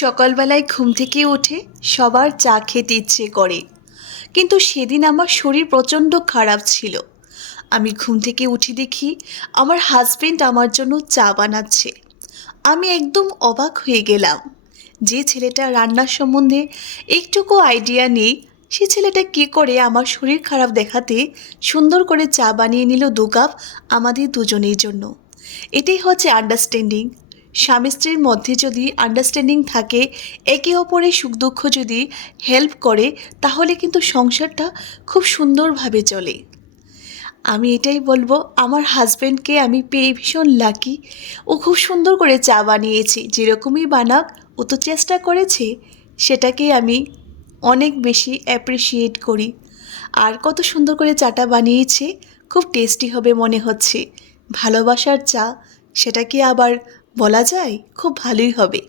সকালবেলায় ঘুম থেকে উঠে সবার চা খেতে ইচ্ছে করে, কিন্তু সেদিন আমার শরীর প্রচণ্ড খারাপ ছিল। আমি ঘুম থেকে উঠে দেখি আমার হাজবেন্ড আমার জন্য চা বানাচ্ছে। আমি একদম অবাক হয়ে গেলাম। যে ছেলেটা রান্নার সম্বন্ধে একটুকু আইডিয়া নেই, সে ছেলেটা কী করে আমার শরীর খারাপ দেখাতে সুন্দর করে চা বানিয়ে নিল 2 কাপ আমাদের দুজনের জন্য। এটাই হচ্ছে আন্ডারস্ট্যান্ডিং। স্বামী স্ত্রীর মধ্যে যদি আন্ডারস্ট্যান্ডিং থাকে, একে অপরের সুখ দুঃখ যদি হেল্প করে, তাহলে কিন্তু সংসারটা খুব সুন্দরভাবে চলে। আমি এটাই বলবো, আমার হাজব্যান্ডকে আমি পেয়ে ভীষণ লাকি। ও খুব সুন্দর করে চা বানিয়েছে, যেরকমই বানাক ও তো চেষ্টা করেছে, সেটাকেই আমি অনেক বেশি অ্যাপ্রিসিয়েট করি। আর কত সুন্দর করে চাটা বানিয়েছে, খুব টেস্টি হবে মনে হচ্ছে। ভালোবাসার চা, সেটা কি আবার বলা যায়? খুব ভালোই হবে।